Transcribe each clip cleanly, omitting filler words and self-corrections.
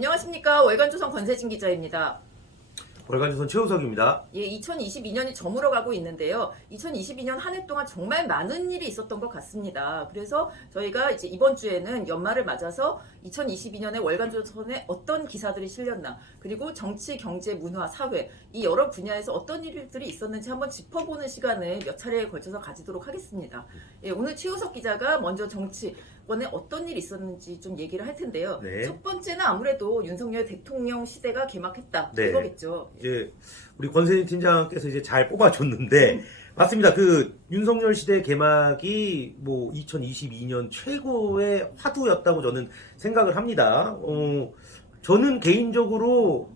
안녕하십니까. 월간조선 권세진 기자입니다. 월간조선 최우석입니다. 예, 2022년이 저물어가고 있는데요. 2022년 한 해 동안 정말 많은 일이 있었던 것 같습니다. 그래서 저희가 이제 이번 주에는 연말을 맞아서 2022년에 월간조선에 어떤 기사들이 실렸나, 그리고 정치, 경제, 문화, 사회 이 여러 분야에서 어떤 일들이 있었는지 한번 짚어보는 시간을 몇 차례에 걸쳐서 가지도록 하겠습니다. 예, 오늘 최우석 기자가 먼저 정치권에 어떤 일이 있었는지 좀 얘기를 할 텐데요. 네. 첫 번째는 아무래도 윤석열 대통령 시대가 개막했다. 네. 이거겠죠. 이제 우리 권세진 팀장께서 이제 잘 뽑아줬는데 맞습니다. 그 윤석열 시대 개막이 뭐 2022년 최고의 화두였다고 저는 생각을 합니다. 저는 개인적으로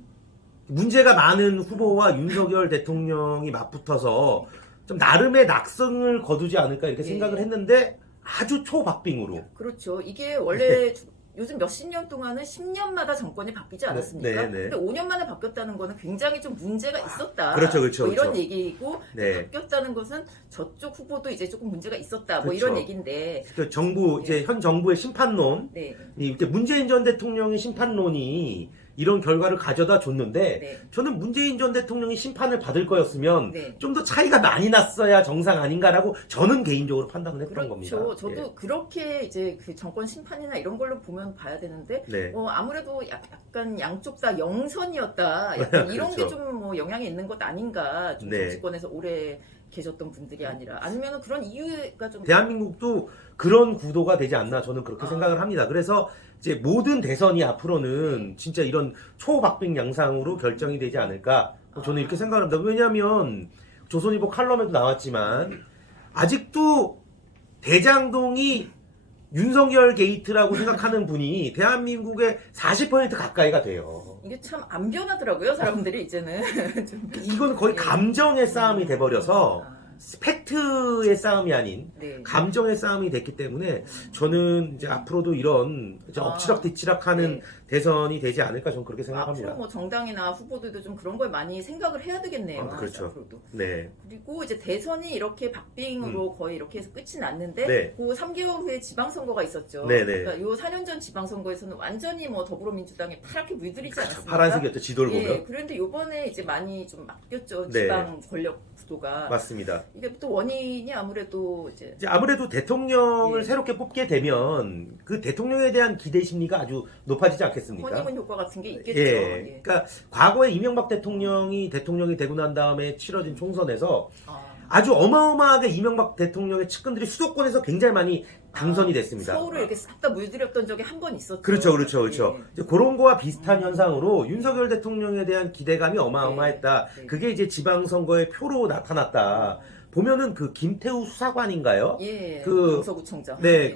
문제가 많은 후보와 윤석열 대통령이 맞붙어서 좀 나름의 낙성을 거두지 않을까 이렇게 생각을 했는데 아주 초박빙으로. 그렇죠. 이게 원래 요즘 몇십 년 동안은 10년마다 정권이 바뀌지 않았습니까? 네, 네. 근데 5년 만에 바뀌었다는 거는 굉장히 좀 문제가 있었다. 그렇죠, 그렇죠, 뭐 이런 그렇죠. 얘기이고 네. 바뀌었다는 것은 저쪽 후보도 이제 조금 문제가 있었다. 뭐 그렇죠. 이런 얘기인데. 그 정부 이제 현 정부의 심판론, 네. 이렇게 문재인 전 대통령의 심판론이 이런 결과를 가져다 줬는데 네. 저는 문재인 전 대통령이 심판을 받을 거였으면 네. 좀 더 차이가 많이 났어야 정상 아닌가라고 저는 개인적으로 판단을 했던 겁니다. 그렇죠. 저도 예. 그렇게 이제 그 정권 심판이나 이런 걸로 보면 봐야 되는데 네. 아무래도 약간 양쪽 다 영선이었다. 약간 이런 그렇죠. 게 좀 뭐 영향이 있는 것 아닌가. 좀 네. 정치권에서 오래 계셨던 분들이 아니라 아니면 그런 이유가 좀 대한민국도 그런 구도가 되지 않나 저는 그렇게 생각을 합니다. 그래서 이제 모든 대선이 앞으로는 진짜 이런 초박빙 양상으로 결정이 되지 않을까 저는 이렇게 생각을 합니다. 왜냐하면 조선일보 칼럼에도 나왔지만 아직도 대장동이 윤석열 게이트라고 생각하는 분이 대한민국의 40% 가까이가 돼요. 이게 참 안 변하더라고요, 사람들이 이제는. 좀. 이건 거의 감정의 싸움이 돼버려서 팩트의 싸움이 아닌 네. 감정의 싸움이 됐기 때문에 저는 이제 앞으로도 이런 엎치락뒤치락하는 네. 대선이 되지 않을까 저는 그렇게 생각합니다. 앞으로 뭐 정당이나 후보들도 좀 그런 걸 많이 생각을 해야 되겠네요. 그렇죠. 앞으로도. 네. 그리고 이제 대선이 이렇게 박빙으로 거의 이렇게 해서 끝이 났는데 네. 그 3개월 후에 지방선거가 있었죠. 네네. 그러니까 요 4년 전 지방선거에서는 완전히 뭐 더불어민주당이 파랗게 물들이지 않았습니까? 파란색이었죠 지도를 예, 보면. 그런데 요번에 이제 많이 좀 바뀌었죠. 네. 지방 권력 구도가. 맞습니다. 이게 또 원인이 아무래도 이제 아무래도 대통령을 예. 새롭게 뽑게 되면 그 대통령에 대한 기대 심리가 아주 높아지지 않겠습니까? 허니문 효과 같은 게 있겠죠. 예. 예. 그러니까 과거에 이명박 대통령이 되고 난 다음에 치러진 총선에서 아, 아주 어마어마하게 이명박 대통령의 측근들이 수도권에서 굉장히 많이 당선이 됐습니다. 서울을 이렇게 싹 다 물들였던 적이 한 번 있었죠. 그렇죠, 그렇죠, 그렇죠. 예. 이제 그런 거와 비슷한 현상으로 윤석열 대통령에 대한 기대감이 어마어마했다. 네. 그게 이제 지방선거의 표로 나타났다. 보면은 그 김태우 수사관인가요? 예. 그- 강서구청장. 네,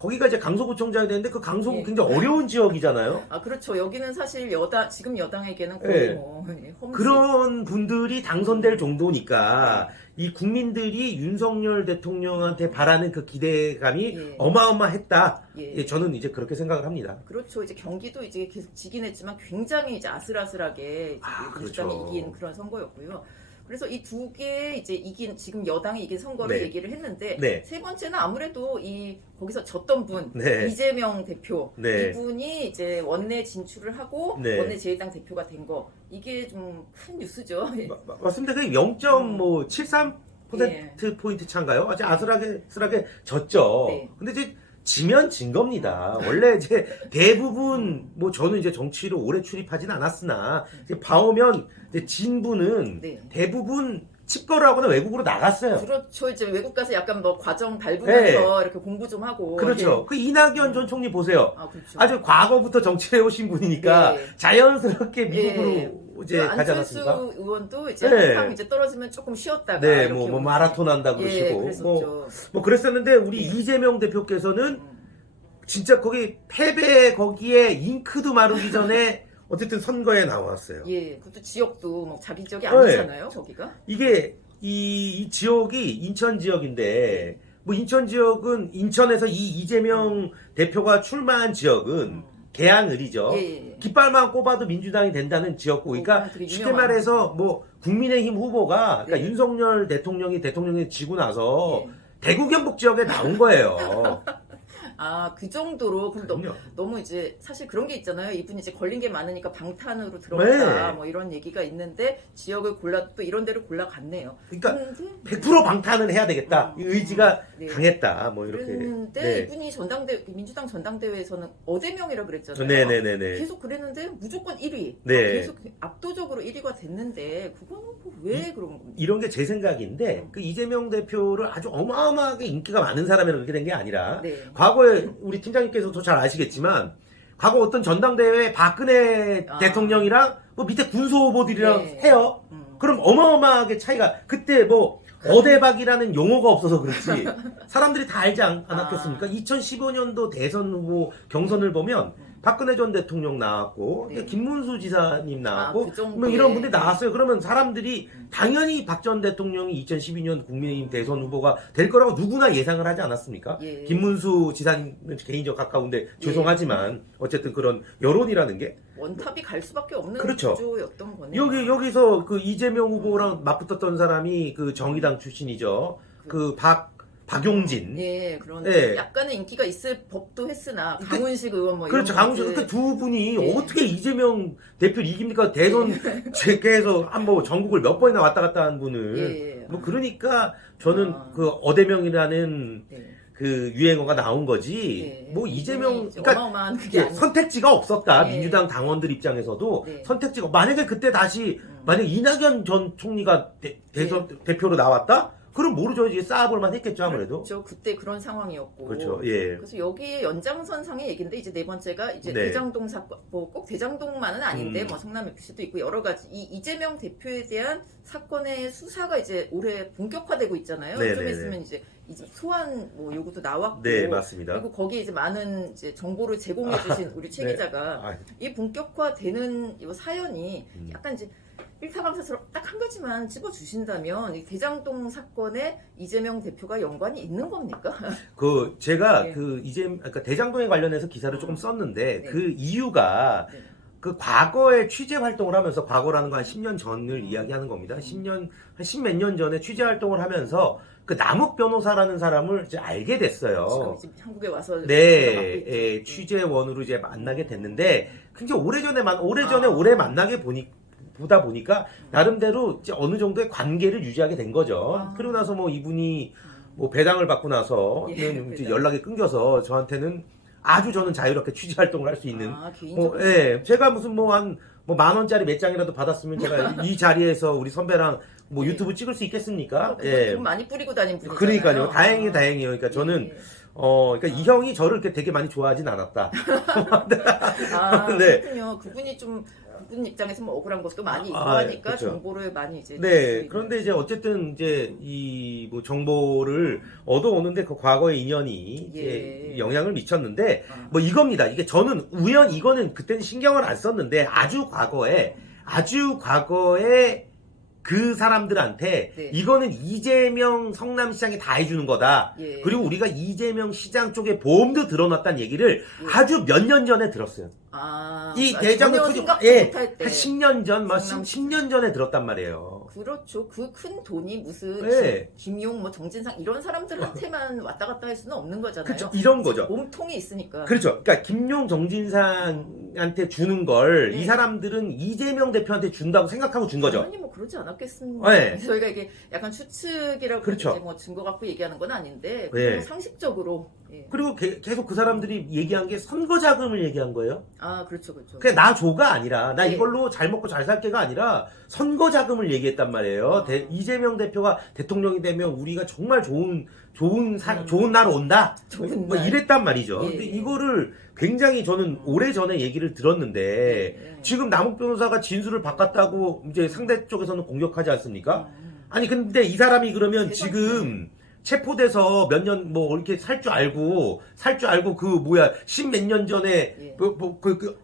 거기가 이제 강서구청장이 되는데 그 강서구 예. 굉장히 어려운 지역이잖아요. 아, 그렇죠. 여기는 사실 지금 여당에게는 거의 예. 뭐 홈지. 그런 분들이 당선될 정도니까 이 국민들이 윤석열 대통령한테 바라는 그 기대감이 예. 어마어마했다. 예. 예, 저는 이제 그렇게 생각을 합니다. 그렇죠. 이제 경기도 이제 계속 지긴 했지만 굉장히 이제 아슬아슬하게 민주당이 그렇죠. 이긴 그런 선거였고요. 그래서 이 두 개 이제 지금 여당이 이긴 선거를 네. 얘기를 했는데 네. 세 번째는 아무래도 거기서 졌던 분 네. 이재명 대표 네. 이분이 이제 원내 진출을 하고 네. 원내 제1당 대표가 된 거 이게 좀 큰 뉴스죠. 맞습니다. 그게 0.73% 예. 포인트 차인가요? 아주 아슬하게 졌죠. 네. 근데 이제 지면 진 겁니다. 원래 이제 대부분 뭐 저는 이제 정치로 오래 출입하진 않았으나 이제 봐오면 이제 진 분은 네. 대부분 칩거를 하거나 외국으로 나갔어요. 그렇죠. 이제 외국 가서 약간 뭐 과정 밟으면서 이렇게 공부 좀 하고. 그렇죠. 예. 그 이낙연 전 총리 보세요. 아, 그렇죠. 아주 과거부터 정치를 해오신 분이니까 네. 자연스럽게 미국으로 예. 이제 그 가지 안철수 않았습니까? 의원도 이제 네. 항상 이제 떨어지면 조금 쉬었다가 네, 이렇게 뭐 마라톤 한다고 예, 그러시고 그랬었죠. 뭐 그랬었는데 우리 예. 이재명 대표께서는 진짜 거기 패배 거기에 잉크도 마르기 전에 어쨌든 선거에 나왔어요. 예, 그것도 지역도 뭐 자기 지역이 네. 아니잖아요, 거기가. 이게 이 지역이 인천 지역인데 뭐 인천 지역은 인천에서 이재명 대표가 출마한 지역은 계양을이죠. 예. 깃발만 꼽아도 민주당이 된다는 지역구. 그러니까 되게 쉽게 유명한. 말해서 뭐 국민의힘 후보가 그러니까 네. 윤석열 대통령이 지고 나서 예. 대구 경북 지역에 나온 거예요. 그 정도로 그럼 그럼요. 너무 이제 사실 그런 게 있잖아요. 이분이 이제 걸린 게 많으니까 방탄으로 들어갔다 네. 뭐 이런 얘기가 있는데 지역을 골라 또 이런 데를 골라갔네요. 그러니까 근데 100% 방탄은 해야 되겠다. 이 의지가 네. 강했다. 뭐 이렇게. 그랬는데 네. 이분이 민주당 전당대회에서는 어대명이라 그랬잖아요. 네네네네. 계속 그랬는데 무조건 1위. 네. 계속 압도적으로 1위가 됐는데 그거는 왜 그런 겁니까? 이런 게 제 생각인데 그 이재명 대표를 아주 어마어마하게 인기가 많은 사람이라 그렇게 된 게 아니라 네. 과거에 우리 팀장님께서도 잘 아시겠지만 과거 어떤 전당대회 박근혜 대통령이랑 뭐 밑에 군소 후보들이랑 네. 해요. 그럼 어마어마하게 차이가 그때 뭐 어대박이라는 용어가 없어서 그렇지 사람들이 다 알지 않았겠습니까? 2015년도 대선 후보 경선을 보면 박근혜 전 대통령 나왔고 네. 김문수 지사님 나왔고 그 정도의- 뭐 이런 분들이 나왔어요. 그러면 사람들이 당연히 박 전 대통령이 2012년 국민의힘 대선 후보가 될 거라고 누구나 예상을 하지 않았습니까? 예. 김문수 지사님은 개인적 가까운데 죄송하지만 어쨌든 그런 여론이라는 게 원탑이 갈 수밖에 없는 그렇죠. 구조였던 거네요. 여기서 그 이재명 후보랑 맞붙었던 사람이 그 정의당 출신이죠. 그 박용진. 예, 그런 예. 약간의 인기가 있을 법도 했으나 강훈식 의원 뭐 그렇죠. 이런 강훈식 분들. 그 두 분이 네. 어떻게 이재명 대표를 이깁니까? 대선 제께서 한 뭐 전국을 몇 번이나 왔다 갔다 한 분을. 예. 뭐 그러니까 저는 아. 그 어대명이라는 네. 그 유행어가 나온 거지. 네. 뭐 이재명 이제 그러니까 어마어마한 그게 이게 아니고 선택지가 없었다. 네. 민주당 당원들 입장에서도 네. 선택지가 만약에 그때 다시 만약 이낙연 전 총리가 대선 대표로 나왔다? 그럼 모르죠. 이제 쌓아볼만 했겠죠 아무래도. 그렇죠. 그때 그런 상황이었고. 그렇죠. 예. 그래서 여기에 연장선상의 얘기인데 이제 네 번째가 이제 네. 대장동 사건 뭐 꼭 대장동만은 아닌데 음. 뭐 성남 FC도 있고 여러 가지 이 이재명 대표에 대한 사건의 수사가 이제 올해 본격화되고 있잖아요. 네, 좀 네, 있으면 이제 소환 뭐 요구도 나왔고 네, 맞습니다. 그리고 거기에 이제 많은 이제 정보를 제공해 주신 우리 최 네. 기자가 아, 이 본격화되는 이 사연이 음. 약간 이제 일사감사처럼 딱 한 가지만 집어주신다면 이 대장동 사건에 이재명 대표가 연관이 있는 겁니까? 그 제가 네. 그 이제 그러니까 대장동에 관련해서 기사를 조금 썼는데 네. 그 이유가 네. 그 과거에 취재 활동을 하면서 과거라는 건 한 10년 전을 이야기하는 겁니다. 10년 한 10몇 년 전에 취재 활동을 하면서 그 남욱 변호사라는 사람을 이제 알게 됐어요. 지금 한국에 와서 네, 있죠. 예, 취재원으로 이제 만나게 됐는데 굉장히 오래전에 아. 오래 만나게 보다 보니까 나름대로 이제 어느 정도의 관계를 유지하게 된 거죠. 아. 그리고 나서 뭐 이분이 뭐 배당을 받고 나서는 예, 이제 배당. 연락이 끊겨서 저한테는 아주 저는 자유롭게 취재 활동을 할 수 있는 개인적으로 예, 제가 무슨 뭐 한 뭐 10,000원짜리 몇 장이라도 받았으면 제가 이 자리에서 우리 선배랑 뭐 예. 유튜브 찍을 수 있겠습니까? 돈 많이 뿌리고 다닌 분이잖아요. 그러니까요. 다행이에요. 그러니까 저는 예. 그러니까 이 형이 저를 이렇게 되게 많이 좋아하진 않았다. 네. 그렇군요. 그분이 좀 그분 입장에서 뭐 억울한 것도 많이 있고 아, 하니까 그렇죠. 정보를 많이 이제 줄수 네. 있는. 그런데 이제 어쨌든 이제 이 뭐 정보를 얻어오는데 그 과거의 인연이 이제 예. 영향을 미쳤는데 아. 뭐 이겁니다. 이게 저는 이거는 그때는 신경을 안 썼는데 아주 과거에 그 사람들한테 네. 이거는 이재명 성남시장이 다 해주는 거다. 예. 그리고 우리가 이재명 시장 쪽에 보험도 들어놨다는 얘기를 예. 아주 몇 년 전에 들었어요. 이 전혀 대장동 생각도 예, 못할 때. 한 10년 전, 막 성남 10년 전에 들었단 말이에요. 그렇죠. 그 큰 돈이 무슨 네. 김용, 뭐 정진상 이런 사람들한테만 왔다 갔다 할 수는 없는 거잖아요. 그렇죠. 이런 거죠. 몸통이 있으니까. 그렇죠. 그러니까 김용 정진상한테 주는 걸 이 네. 사람들은 이재명 대표한테 준다고 생각하고 준 거죠. 당연히 뭐 그러지 않았겠습니까? 네. 저희가 이게 약간 추측이라고 그렇죠. 이제 뭐 증거 갖고 얘기하는 건 아닌데 네. 그냥 상식적으로 예. 그리고 계속 그 사람들이 얘기한 게 선거 자금을 얘기한 거예요. 그렇죠. 그냥 나 줘가 아니라 나 네. 이걸로 잘 먹고 잘 살게가 아니라 선거 자금을 얘기했단 말이에요. 이재명 대표가 대통령이 되면 우리가 정말 좋은 날 온다. 좋은 뭐 날. 이랬단 말이죠. 예. 근데 이거를 굉장히 저는 오래전에 얘기를 들었는데 예. 지금 남욱 변호사가 진술을 바꿨다고 이제 상대 쪽에서는 공격하지 않습니까? 아니 근데 이 사람이 그러면 대박. 지금 체포돼서 몇 년 뭐 이렇게 살 줄 알고 그 뭐야 10몇 년 전에 예.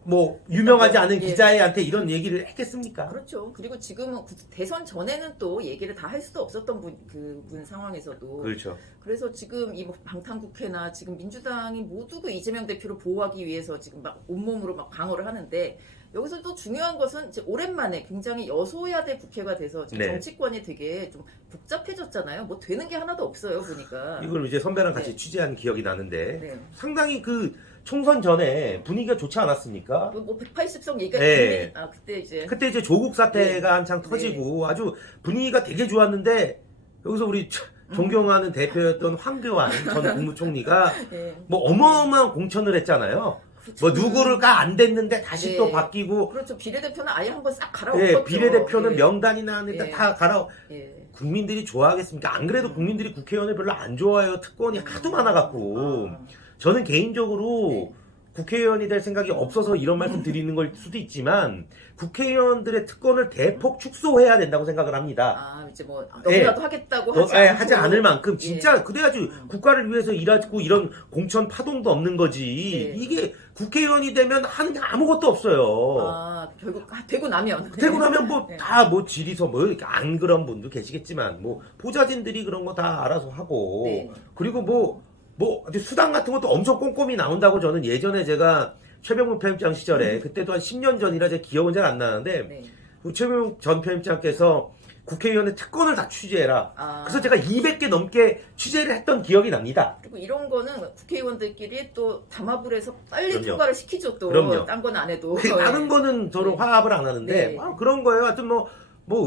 뭐 유명하지 않은 예. 기자애한테 이런 얘기를 했겠습니까? 그렇죠. 그리고 지금은 대선 전에는 또 얘기를 다 할 수도 없었던 분 상황에서도 그렇죠. 그래서 지금 이 뭐 방탄국회나 지금 민주당이 모두 그 이재명 대표를 보호하기 위해서 지금 막 온몸으로 막 방어를 하는데 여기서 또 중요한 것은 이제 오랜만에 굉장히 여소야대 국회가 돼서 지금 네. 정치권이 되게 좀 복잡해졌잖아요. 뭐 되는 게 하나도 없어요, 보니까. 이걸 이제 선배랑 같이 네. 취재한 기억이 나는데 네. 상당히 그 총선 전에 분위기가 좋지 않았습니까? 뭐 180석 얘기가 네. 그때 이제 그때 이제 조국 사태가 네. 한창 터지고 아주 분위기가 되게 좋았는데 여기서 우리 존경하는 대표였던 황교안 전 국무총리가 예. 뭐 어마어마한 공천을 했잖아요. 그렇죠. 뭐 누구를가 안 됐는데 다시 네. 또 바뀌고 그렇죠. 비례대표는 아예 한번 싹 갈아엎었죠. 예, 비례대표는 예. 명단이 나왔는데 예. 다 갈아 예. 국민들이 좋아하겠습니까? 안 그래도 국민들이 국회의원을 별로 안 좋아해요. 특권이 하도 많아갖고 아, 저는 개인적으로 네. 국회의원이 될 생각이 없어서 이런 말씀 드리는 걸 수도 있지만 국회의원들의 특권을 대폭 축소해야 된다고 생각을 합니다. 아 이제 뭐 예. 너무나도 하겠다고 하지 않고 하지 않을 만큼 진짜 예. 그래야지 국가를 위해서 일하고 이런 공천 파동도 없는 거지. 네. 이게 국회의원이 되면 하는 게 아무것도 없어요. 아 결국 되고 나면 되고 나면 뭐 네. 다 뭐 질의서 뭐 이렇게 안 그런 분도 계시겠지만 뭐 보좌진들이 그런 거 다 알아서 하고 네. 그리고 뭐 아주 수당 같은 것도 엄청 꼼꼼히 나온다고 저는 예전에 제가 최병문 편집장 시절에 그때도 한 10년 전이라 제 기억은 잘 안 나는데 네. 그 최병문 전 편집장께서 국회의원의 특권을 다 취재해라. 아, 그래서 제가 200개 넘게 취재를 했던 기억이 납니다. 그리고 이런 거는 국회의원들끼리 또 담합을 해서 빨리 그럼요. 통과를 시키죠. 또 그럼요. 딴 건 안 해도 다른 거는 서로 네. 화합을 안 하는데 네. 그런 거예요. 하여튼 뭐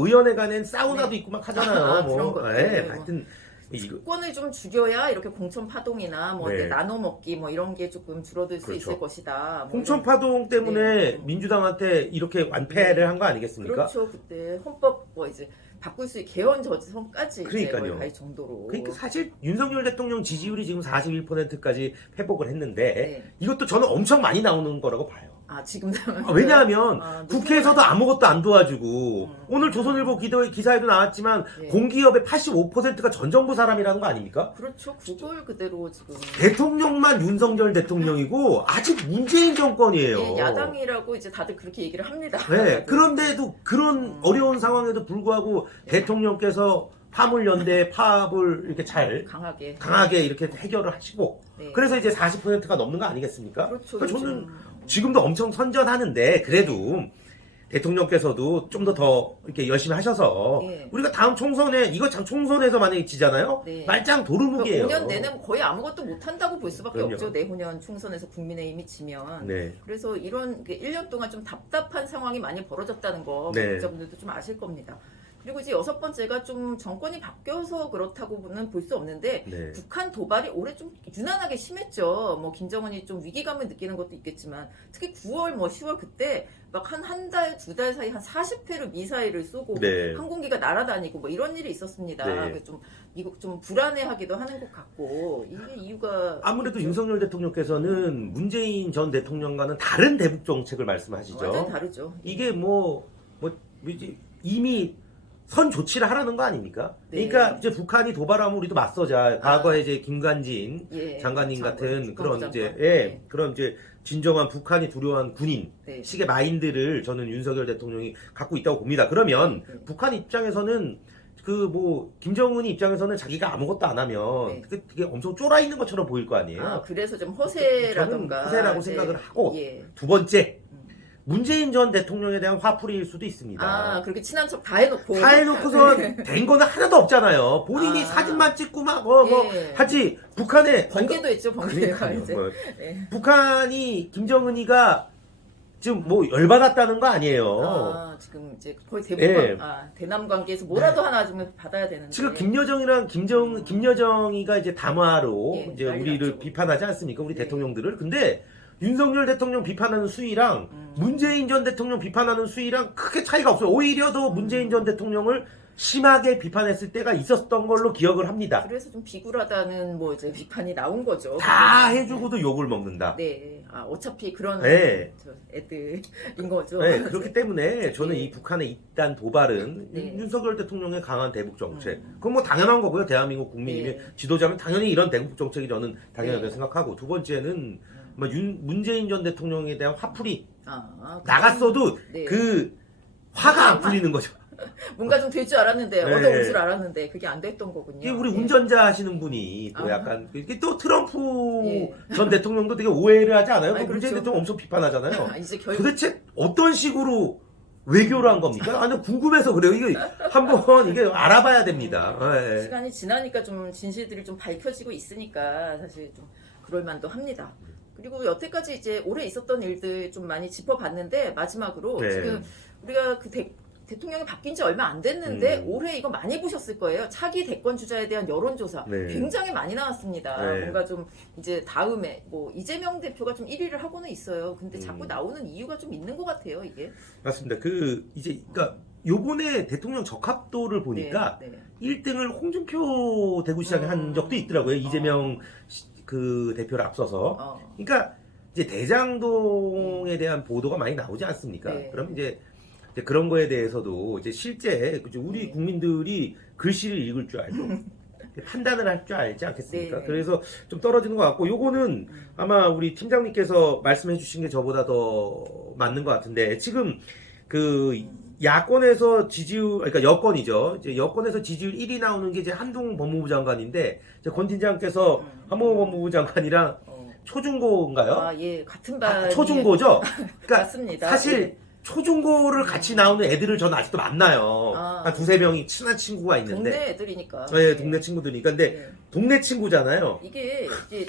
의원회 간엔 사우나도 네. 있고 막 하잖아요. 아, 뭐. 그런 거. 예, 네, 뭐. 하여튼 이거 특권을 좀 줄여야 이렇게 공천 파동이나 뭐 네. 이제 나눠 먹기 뭐 이런 게 조금 줄어들 수 그렇죠. 있을 것이다. 뭐 공천 이런- 파동 때문에 네. 민주당한테 이렇게 완패를 네. 한 거 아니겠습니까? 그렇죠. 그때 헌법 뭐 이제 바꿀 수 있게 개헌 저지선까지 이제 그러니까요. 거의 갈 정도로. 그러니까 사실 윤석열 대통령 지지율이 지금 41%까지 회복을 했는데 네. 이것도 저는 엄청 많이 나오는 거라고 봐요. 아 지금 상황. 왜냐하면 높은 국회에서도 건 아무것도 안 도와주고 음. 오늘 조선일보 기사에도 나왔지만 네. 공기업의 85%가 전 정부 사람이라는 거 아닙니까? 그렇죠. 그걸 그대로 지금 대통령만 윤석열 대통령이고 아직 문재인 정권이에요. 예, 야당이라고 이제 다들 그렇게 얘기를 합니다. 네, 그런데도 그런 어려운 상황에도 불구하고 대통령께서 화물연대 파업을 이렇게 잘 강하게 이렇게 해결을 하시고 네. 그래서 이제 40%가 넘는 거 아니겠습니까? 그렇죠. 그러니까 저는 요즘- 지금도 엄청 선전하는데 그래도 대통령께서도 좀 더 이렇게 열심히 하셔서 예. 우리가 다음 총선에 이거 참 총선에서 만약에 지잖아요. 네. 말짱 도루묵이에요. 5년 내내 거의 아무것도 못 한다고 볼 수밖에 그럼요. 없죠. 내후년 총선에서 국민의힘이 지면. 네. 그래서 이런 1년 동안 좀 답답한 상황이 많이 벌어졌다는 거 네. 구독자분들도 좀 아실 겁니다. 그리고 이제 여섯 번째가 좀 정권이 바뀌어서 그렇다고는 볼 수 없는데 네. 북한 도발이 올해 좀 유난하게 심했죠. 뭐 김정은이 좀 위기감을 느끼는 것도 있겠지만 특히 9월 뭐 10월 그때 막 한 달, 두 달 사이 한 40회를 미사일을 쏘고 네. 항공기가 날아다니고 뭐 이런 일이 있었습니다. 네. 그래서 좀 이거 좀 불안해하기도 하는 것 같고 이게 이유가 아무래도 있죠. 윤석열 대통령께서는 문재인 전 대통령과는 다른 대북 정책을 말씀하시죠. 완전 다르죠. 이게 뭐지 이미 선 조치를 하라는 거 아닙니까? 네. 그러니까 이제 북한이 도발하면 우리도 맞서자. 과거에 이제 김관진 예, 장관님 같은 그런 국방부 이제 장관. 예, 그런 이제 진정한 북한이 두려워한 군인 네. 식의 마인드를 저는 윤석열 대통령이 갖고 있다고 봅니다. 그러면 네. 북한 입장에서는 김정은이 입장에서는 자기가 아무것도 안 하면 네. 그게 엄청 쫄아 있는 것처럼 보일 거 아니에요. 아, 그래서 좀 허세라던가. 저는 허세라고 네. 생각을 하고 예. 두 번째 문재인 전 대통령에 대한 화풀이일 수도 있습니다. 아, 그렇게 친한 척 다 해놓고. 다 해놓고서 된 거는 하나도 없잖아요. 본인이 아. 사진만 찍고 막 예. 하지 북한에 번개도 있죠, 번개가 그러니까요. 이제. 뭐, 네. 북한이 김정은이가 지금 뭐 열받았다는 거 아니에요. 아, 지금 이제 거의 대북 예. 대남 관계에서 뭐라도 하나 좀 받아야 되는데. 지금 김여정이랑 김여정이가 이제 담화로 예, 이제 난리 우리를 났죠. 비판하지 않습니까? 우리 네. 대통령들을. 근데 윤석열 대통령 비판하는 수위랑 문재인 전 대통령 비판하는 수위랑 크게 차이가 없어요. 오히려 더 문재인 전 대통령을 심하게 비판했을 때가 있었던 걸로 기억을 합니다. 그래서 좀 비굴하다는 뭐 이제 비판이 나온 거죠. 다 해주고도 욕을 먹는다. 네. 아, 어차피 그런 네. 애들인 거죠. 네, 그렇기 때문에 저는 이 북한의 이딴 도발은 네. 윤석열 대통령의 강한 대북 정책. 그건 뭐 당연한 거고요. 대한민국 국민이면 지도자는 당연히 이런 대북 정책이 저는 당연하다고 네. 생각하고 두 번째는 문재인 전 대통령에 대한 화풀이 아, 나갔어도 네. 그 화가 안 풀리는 거죠. 뭔가 좀 될 줄 알았는데, 네. 얻어올 줄 알았는데, 그게 안 됐던 거군요. 이게 우리 예. 운전자 하시는 분이 또 아. 약간 이게 또 트럼프 예. 전 대통령도 되게 오해를 하지 않아요? 아니, 문재인 그렇죠. 대통령 엄청 비판하잖아요. 아, 이제 결국 도대체 어떤 식으로 외교를 한 겁니까? 아니 궁금해서 그래요. 이게 한번 이게 알아봐야 됩니다. 예. 시간이 지나니까 좀 진실들이 좀 밝혀지고 있으니까 사실 좀 그럴 만도 합니다. 그리고 여태까지 이제 올해 있었던 일들 좀 많이 짚어봤는데 마지막으로 네. 지금 우리가 그 대통령이 바뀐 지 얼마 안 됐는데 올해 이거 많이 보셨을 거예요. 차기 대권 주자에 대한 여론조사 네. 굉장히 많이 나왔습니다. 네. 뭔가 좀 이제 다음에 뭐 이재명 대표가 좀 1위를 하고는 있어요. 근데 자꾸 나오는 이유가 좀 있는 것 같아요, 이게. 맞습니다. 그 이제 그러니까 요번에 대통령 적합도를 보니까 네, 네. 1등을 홍준표 대구시장이 한 적도 있더라고요. 이재명 그 대표를 앞서서. 그러니까 이제 대장동에 대한 보도가 많이 나오지 않습니까? 네. 그럼 이제 그런 거에 대해서도 이제 실제 우리 국민들이 글씨를 읽을 줄 알고 판단을 할 줄 알지 않겠습니까? 네. 그래서 좀 떨어지는 것 같고 요거는 아마 우리 팀장님께서 말씀해 주신 게 저보다 더 맞는 것 같은데 지금 그 야권에서 지지율, 그러니까 여권이죠. 이제 여권에서 지지율 1위 나오는 게 이제 한동 법무부 장관인데 이제 권 팀장께서 한동훈 법무부 장관이랑 초중고인가요? 아, 예, 같은 반. 초중고죠. 그러니까 맞습니다. 사실 예. 초중고를 같이 나오는 애들을 저는 아직도 만나요. 아. 한 두세 명이 친한 친구가 있는데. 동네 애들이니까. 네, 동네 친구들이니까. 근데 네. 동네 친구잖아요. 이게 이제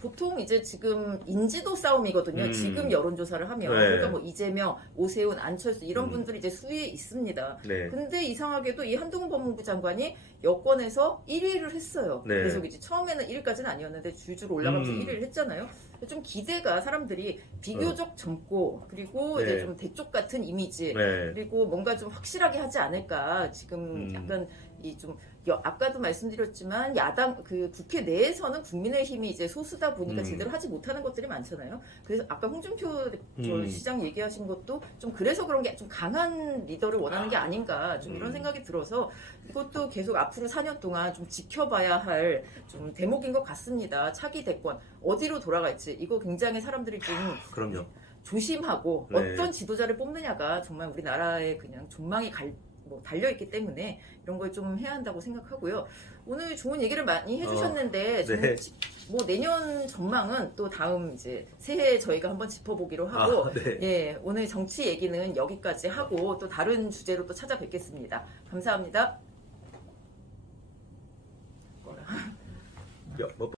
보통 이제 지금 인지도 싸움이거든요. 지금 여론조사를 하면 네. 그러니까 뭐 이재명, 오세훈, 안철수 이런 분들이 이제 수위에 있습니다. 네. 근데 이상하게도 이 한동훈 법무부 장관이 여권에서 1위를 했어요. 네. 계속 이제 처음에는 1위까지는 아니었는데 줄줄 올라가면서 1위를 했잖아요. 좀 기대가 사람들이 비교적 젊고 그리고 네. 이제 좀 대쪽 같은 이미지 네. 그리고 뭔가 좀 확실하게 하지 않을까 지금 약간 이 좀 아까도 말씀드렸지만 야당 그 국회 내에서는 국민의힘이 이제 소수다 보니까 제대로 하지 못하는 것들이 많잖아요. 그래서 아까 홍준표 저 시장 얘기하신 것도 좀 그래서 그런 게 좀 강한 리더를 원하는 게 아닌가 좀 이런 생각이 들어서 이것도 계속 앞으로 4년 동안 좀 지켜봐야 할 좀 대목인 것 같습니다. 차기 대권 어디로 돌아갈지 이거 굉장히 사람들이 좀 그럼요. 조심하고 네. 어떤 지도자를 뽑느냐가 정말 우리나라의 그냥 전망이 달려있기 때문에 이런 걸 좀 해야 한다고 생각하고요. 오늘 좋은 얘기를 많이 해주셨는데 네. 뭐 내년 전망은 또 다음 이제 새해 저희가 한번 짚어보기로 하고 네. 예, 오늘 정치 얘기는 여기까지 하고 또 다른 주제로 또 찾아뵙겠습니다. 감사합니다. 뭐